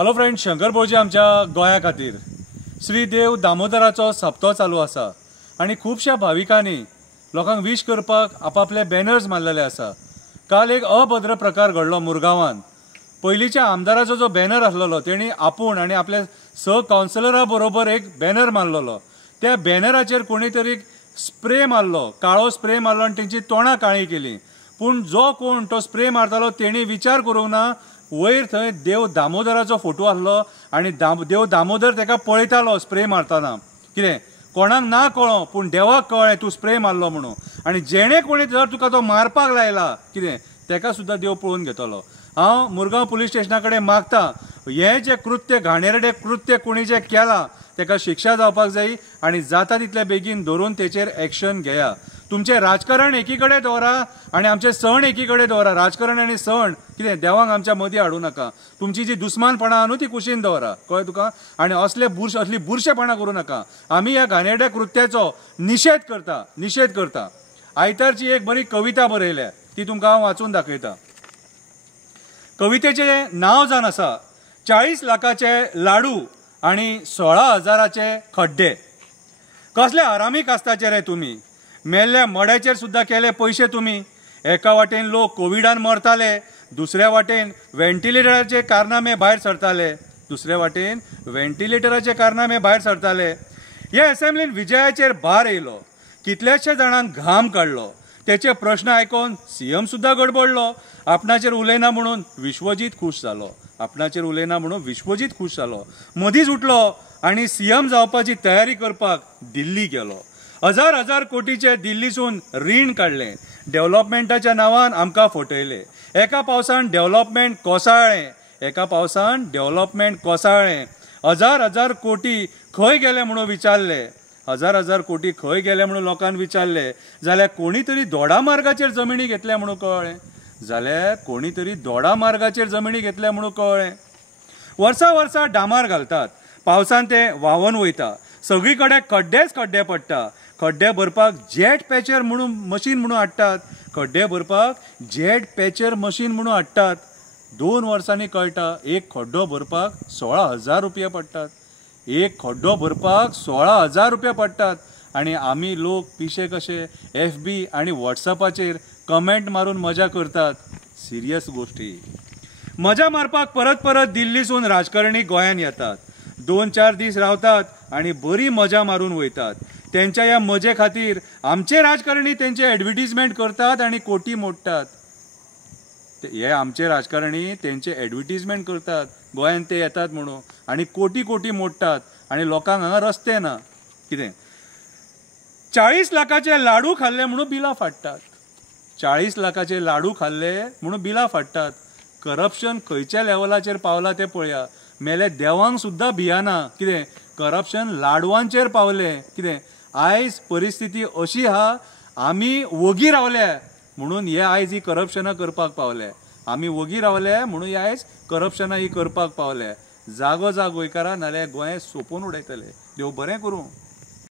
Hello friend, Shankar भोजी आमच्या गोंया खातीर श्री देव दामोदराचो सप्तो चालू आसा आणि खूबशा भाविकांनी लोकांक विश करपाक आपापले बॅनर्स मारलेले आसा। काल एक अभद्र प्रकार घडलो मुरगांवान। पयलींच्या आमदाराचो जो बॅनर आसलेलो तेणी आपूण आणि आपल्या काउन्सिलरा बरोबर एक बॅनर मारलेलो। त्या बॅनराचेर कोणी तरी स्प्रे मारलो, काळो स्प्रे मारलो आणि तेंची तोंडां काळी केली। पूण जो कोण तो स्प्रे मारतालो तेणी विचार करूंक ना, वयर थंय देव दामोदराचो फोटो आसलो आणि देव दामोदर तेका पळयतालो स्प्रे मारतना। कितें कोणाक ना कळो पूण देवाक कळ्ळें तूं स्प्रे मारलो म्हणून, आणि जेणे कोणी जर तुका तो मारपाक लायला कितें तेका सुद्दां देव पळोवन घेतलो। हांव मुरगांव पुलीस स्टेशना कडेन मागता, हें जे कृत्य घाणेरडें कृत्य कोणी जे केलां तेका शिक्षा जावपाक जाय आणि जाता तितले बेगीन धरून तेचेर एक्शन घेया। तुमचे राजकारण एकीकडे दवरा आणि आमचे सण एकीकडे दवरा। राजकारण आणि सण कितें देवांक आमच्या मदीं हाडूं नाका। तुमची जी दुस्मानपणां आहा न्हू ती कुशीन दवरा, कळ्ळें तुका। आणि असली बुरशेपणां करूं नाका। आमी ह्या घाणेरड्या कृत्याचो निशेध करता। आयतारची एक बरी कविता बरयल्या, ती तुमकां हांव वाचून दाखयता। कवितेचें नांव जावन आसा 40 लाखाचे लाडू आणि 16,000चे खड्डे। कसले आरामी कास्ताचे रे तुमी, मेल्ल्या मड्याचेर सुद्दां केले पयशे तुमी। एका वाटेन लोक कोविडान मरताले, दुसऱ्या वाटेन व्हेंटिलेटराचे कारनामे भायर सरताले। ह्या असेंब्लीन विजयाचेर भार येयलो, कितलेशे जाणांक घाम काडलो। तेचे प्रश्न आयकोन सीएम सुद्दां गडबडलो। आपणाचेर उलयना म्हणून विश्वजीत खूश जालो। मदींच उठलो आणि सीएम जावपाची तयारी करपाक दिल्ली गेलो। हजार कोटीचे दिल्लीसून रीण काडले, डेव्हलपमेंटाच्या नांवान आमकां फटयले। एका पावसान डेव्हलपमेंट कोसळ्ळें। हजार कोटी खंय गेले म्हणून विचारले। कोटी खंय गेले म्हणून लोकांनी विचारले जाल्यार कोणी तरी दोडा मार्गाचेर जमिनी घेतल्या म्हणून कळ्ळें। वर्सा डांबार घालतात, पावसान ते व्हांवून वयता। सगळीकडे खड्डे पडटा। खड्डे भरपाक जेट पॅचर मशीन म्हणून हाडटात। 2 वर्सांनी कळटा एक खड्डो भरपाक 16,000 रुपया पडटात। आणि आमी लोक पिशे कशे FB आणि WhatsAppचेर कमेंट मारून मजा करतात। सिरियस गोष्टी मजा मारपाक परत दिल्लीसून राजकारणी गोंयान येतात। 2-4 दीस रावतात आणि बरी मजा मारून वयतात। त्यांच्या ह्या मजे खातीर आमचे राजकारणी त्यांचे ॲडव्हर्टिजमेंट करतात आणि कोटी मोडटात। हे आमचे राजकारणी त्यांचे ॲडव्हर्टिजमेंट करतात गोंयान ते येतात म्हणून, आणि कोटी मोडटात आणि लोकांक हांगा रस्ते ना। कितें 40 लाखाचे लाडू खाल्ले म्हणून बिलां फाडटात। करप्शन खंयच्या लेवलाचेर पावला ते पळया। मेले देवांक सुद्दां भियाना। कितें करप्शन लाडवांचेर पावले। कितें आयज परिस्थिती अशी आहा, आमी वगी रावले म्हणून हे आयज ही करप्शनां करपाक पावले। जागो गोंयकारां नाल्यार गोंय सोंपोवन उडयतले। देव बरें करूं।